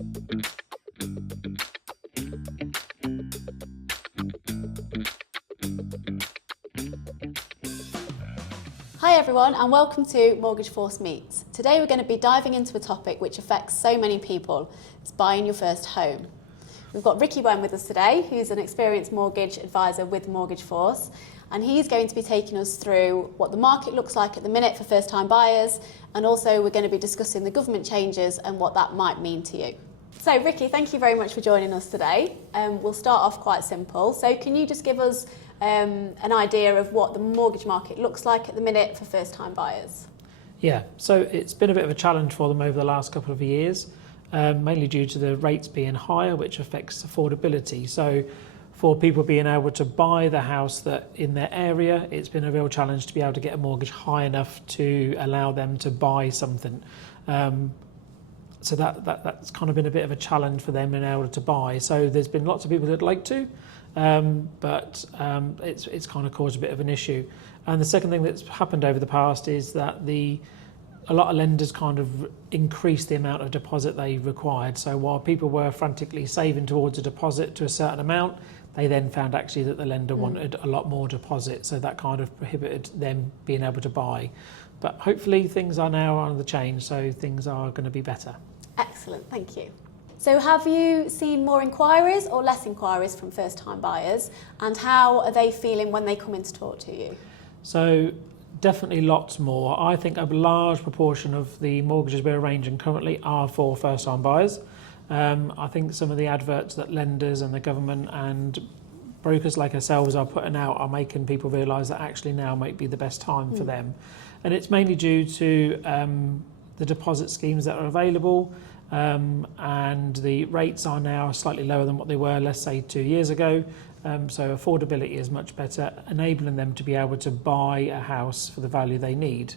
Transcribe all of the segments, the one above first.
Hi everyone and welcome to Mortgage Force Meets. Today we're going to be diving into a topic which affects so many people. It's buying your first home. We've got Ricki Wenn with us today, who's an experienced mortgage advisor with Mortgage Force, and he's going to be taking us through what the market looks like at the minute for first-time buyers, and also we're going to be discussing the government changes and what that might mean to you. So Ricki, thank you very much for joining us today. We'll start off quite simple. So can you just give us an idea of what the mortgage market looks like at the minute for first-time buyers? Yeah, so it's been a bit of a challenge for them over the last couple of years, mainly due to the rates being higher, which affects affordability. So for people being able to buy the house that in their area, it's been a real challenge to be able to get a mortgage high enough to allow them to buy something. So that's kind of been a bit of a challenge for them in order to buy. So there's been lots of people that'd like to, but it's kind of caused a bit of an issue. And the second thing that's happened over the past is that a lot of lenders kind of increased the amount of deposit they required. So while people were frantically saving towards a deposit to a certain amount, they then found actually that the lender wanted a lot more deposit. So that kind of prohibited them being able to buy. But hopefully things are now on the change, so things are going to be better. Excellent, thank you. So have you seen more inquiries or less inquiries from first-time buyers, and how are they feeling when they come in to talk to you? So definitely lots more. I think a large proportion of the mortgages we're arranging currently are for first-time buyers. I think some of the adverts that lenders and the government and brokers like ourselves are putting out are making people realise that actually now might be the best time for them. And it's mainly due to the deposit schemes that are available, and the rates are now slightly lower than what they were, let's say 2 years ago. So affordability is much better, enabling them to be able to buy a house for the value they need.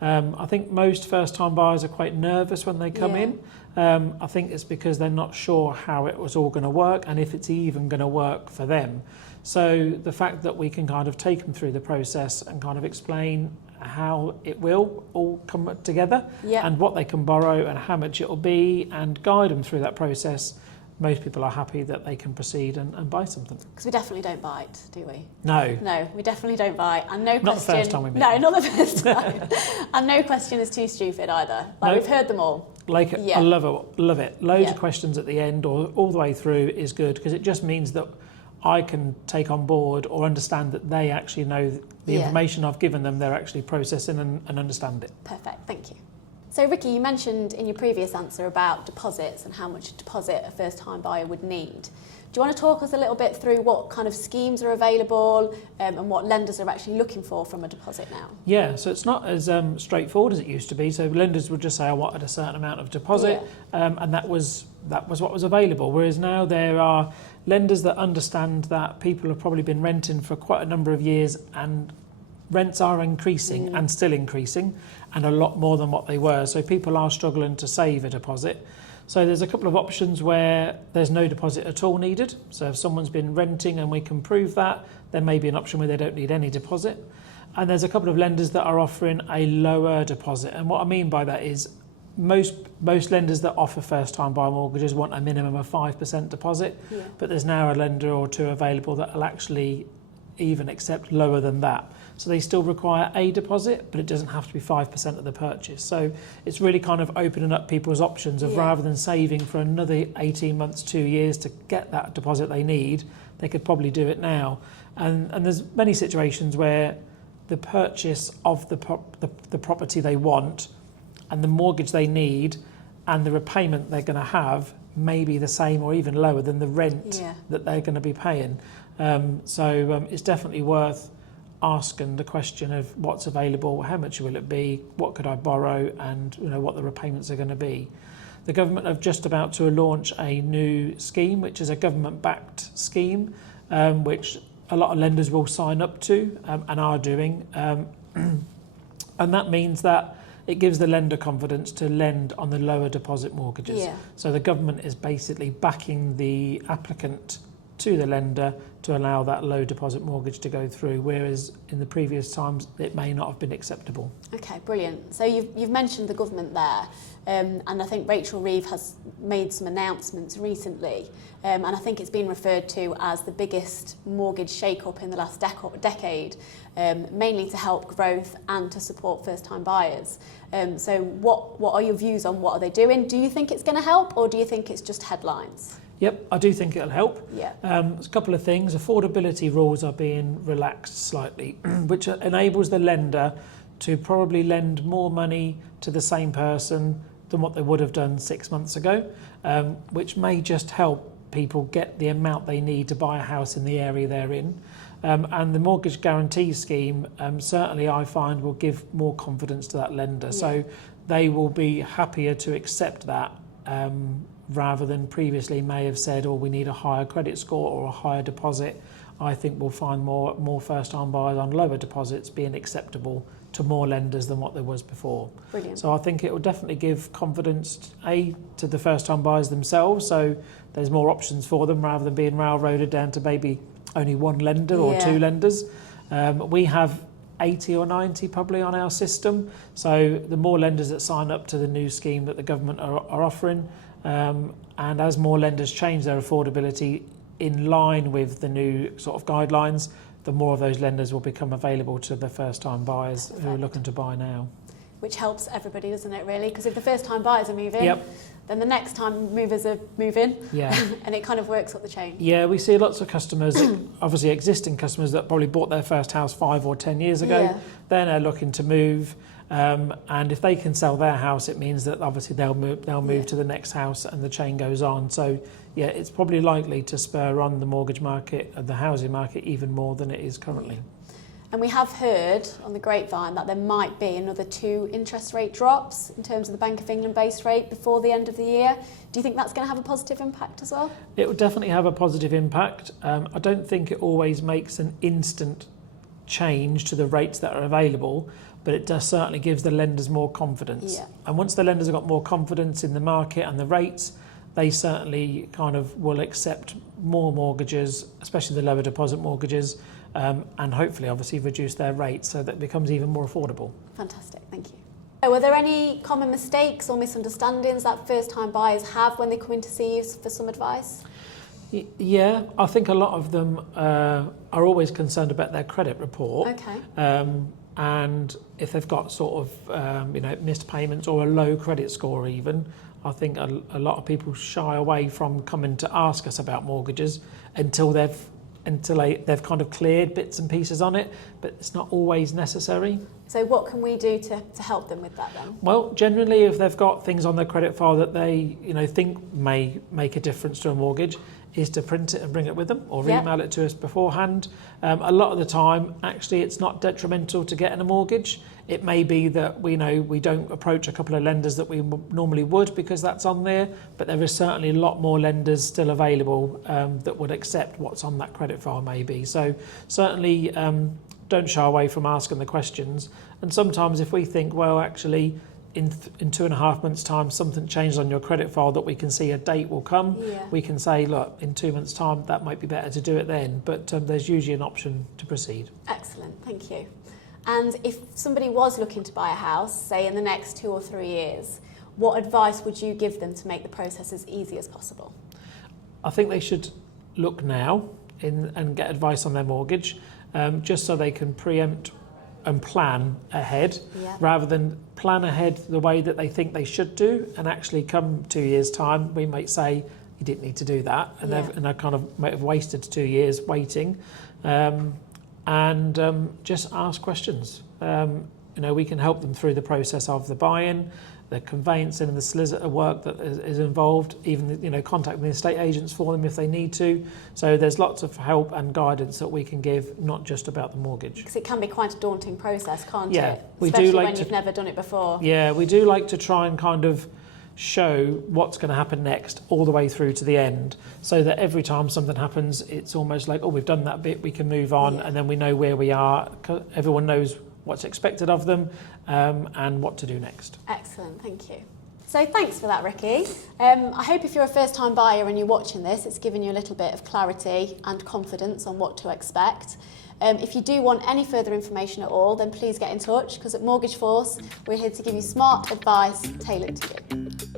I think most first-time buyers are quite nervous when they come in. I think it's because they're not sure how it was all going to work and if it's even going to work for them. So the fact that we can kind of take them through the process and kind of explain how it will all come together and what they can borrow and how much it will be, and guide them through that process, most people are happy that they can proceed and buy something. Because we definitely don't bite, do we? No. No, we definitely don't bite. And no question... Not the first time we meet. No, not the first time. And no question is too stupid either. We've heard them all. I love it. Loads of questions at the end or all the way through is good, because it just means that I can take on board or understand that they actually know the information I've given them, they're actually processing and understand it. Perfect, thank you. So Ricki, you mentioned in your previous answer about deposits and how much deposit a first-time buyer would need. Do you want to talk us a little bit through what kind of schemes are available and what lenders are actually looking for from a deposit now? Yeah, so it's not as straightforward as it used to be. So lenders would just say, I wanted a certain amount of deposit, and that was what was available. Whereas now there are lenders that understand that people have probably been renting for quite a number of years, and rents are increasing and still increasing, and a lot more than what they were. So people are struggling to save a deposit. So there's a couple of options where there's no deposit at all needed. So if someone's been renting and we can prove that, there may be an option where they don't need any deposit. And there's a couple of lenders that are offering a lower deposit. And what I mean by that is most lenders that offer first-time buyer mortgages want a minimum of 5% deposit, but there's now a lender or two available that will actually even accept lower than that. So they still require a deposit, but it doesn't have to be 5% of the purchase. So it's really kind of opening up people's options of rather than saving for another 18 months, 2 years to get that deposit they need, they could probably do it now. And there's many situations where the purchase of the property they want and the mortgage they need and the repayment they're going to have may be the same or even lower than the rent that they're going to be paying. So it's definitely worth asking the question of what's available, how much will it be, what could I borrow, and what the repayments are going to be. The government are just about to launch a new scheme, which is a government-backed scheme, which a lot of lenders will sign up to and are doing. And that means that it gives the lender confidence to lend on the lower deposit mortgages. So the government is basically backing the applicant to the lender to allow that low deposit mortgage to go through, whereas in the previous times it may not have been acceptable. Okay, brilliant. So you've mentioned the government there, and I think Rachel Reeve has made some announcements recently, and I think it's been referred to as the biggest mortgage shake-up in the last decade, mainly to help growth and to support first-time buyers. So what are your views on what are they doing? Do you think it's going to help, or do you think it's just headlines? Yep, I do think it'll help. Yeah. There's a couple of things. Affordability rules are being relaxed slightly, which enables the lender to probably lend more money to the same person than what they would have done 6 months ago, which may just help people get the amount they need to buy a house in the area they're in. And the mortgage guarantee scheme, certainly I find, will give more confidence to that lender. Yeah. So they will be happier to accept that rather than previously may have said, oh, we need a higher credit score or a higher deposit. I think we'll find more first-time buyers on lower deposits being acceptable to more lenders than what there was before. Brilliant. So I think it will definitely give confidence, to the first-time buyers themselves, so there's more options for them rather than being railroaded down to maybe only one lender or two lenders. We have 80 or 90 probably on our system, so the more lenders that sign up to the new scheme that the government are offering, and as more lenders change their affordability in line with the new sort of guidelines, the more of those lenders will become available to the first-time buyers who are looking to buy now. Which helps everybody, doesn't it, really? Because if the first-time buyers are moving, then the next time movers are moving, and it kind of works up the chain. Yeah, we see lots of customers, obviously existing customers that probably bought their first house 5 or 10 years ago, then they're looking to move, and if they can sell their house, it means that obviously they'll move to the next house and the chain goes on. So yeah, it's probably likely to spur on the mortgage market and the housing market even more than it is currently. And we have heard on the grapevine that there might be another 2 interest rate drops in terms of the Bank of England base rate before the end of the year. Do you think that's going to have a positive impact as well? It will definitely have a positive impact. I don't think it always makes an instant change to the rates that are available, but it does certainly gives the lenders more confidence. Yeah. And once the lenders have got more confidence in the market and the rates, they certainly kind of will accept more mortgages, especially the lower deposit mortgages, and hopefully obviously reduce their rates so that it becomes even more affordable. Fantastic, thank you. So were there any common mistakes or misunderstandings that first-time buyers have when they come in to see you for some advice? Yeah, I think a lot of them are always concerned about their credit report. Okay. And if they've got sort of missed payments or a low credit score even, I think a lot of people shy away from coming to ask us about mortgages until they've kind of cleared bits and pieces on it, but it's not always necessary. So what can we do to help them with that then? Well, generally if they've got things on their credit file that they think may make a difference to a mortgage, is to print it and bring it with them or email it to us beforehand. A lot of the time, actually, it's not detrimental to getting a mortgage. It may be that we don't approach a couple of lenders that we normally would because that's on there, but there is certainly a lot more lenders still available that would accept what's on that credit file maybe. So certainly don't shy away from asking the questions. And sometimes if we think, well, actually, in 2.5 months' time, something changed on your credit file that we can see a date will come, we can say, look, in 2 months' time, that might be better to do it then. But there's usually an option to proceed. Excellent, thank you. And if somebody was looking to buy a house, say in the next 2 or 3 years, what advice would you give them to make the process as easy as possible? I think they should look now and get advice on their mortgage, just so they can preempt and plan ahead, rather than plan ahead the way that they think they should do, and actually come 2 years' time, we might say, you didn't need to do that, and they kind of might have wasted 2 years waiting. Just ask questions. We can help them through the process of the buy-in, the conveyancing and the solicitor work that is involved, even contacting the estate agents for them if they need to. So there's lots of help and guidance that we can give, not just about the mortgage. Because it can be quite a daunting process, can't it? We Especially do like when you've never done it before. Yeah, we do like to try and kind of show what's going to happen next all the way through to the end, so that every time something happens, it's almost like, oh, we've done that bit, we can move on, and then we know where we are. Everyone knows what's expected of them and what to do next. Excellent, thank you. So thanks for that, Ricki. I hope if you're a first-time buyer and you're watching this, it's given you a little bit of clarity and confidence on what to expect. If you do want any further information at all, then please get in touch, because at Mortgage Force, we're here to give you smart advice tailored to you.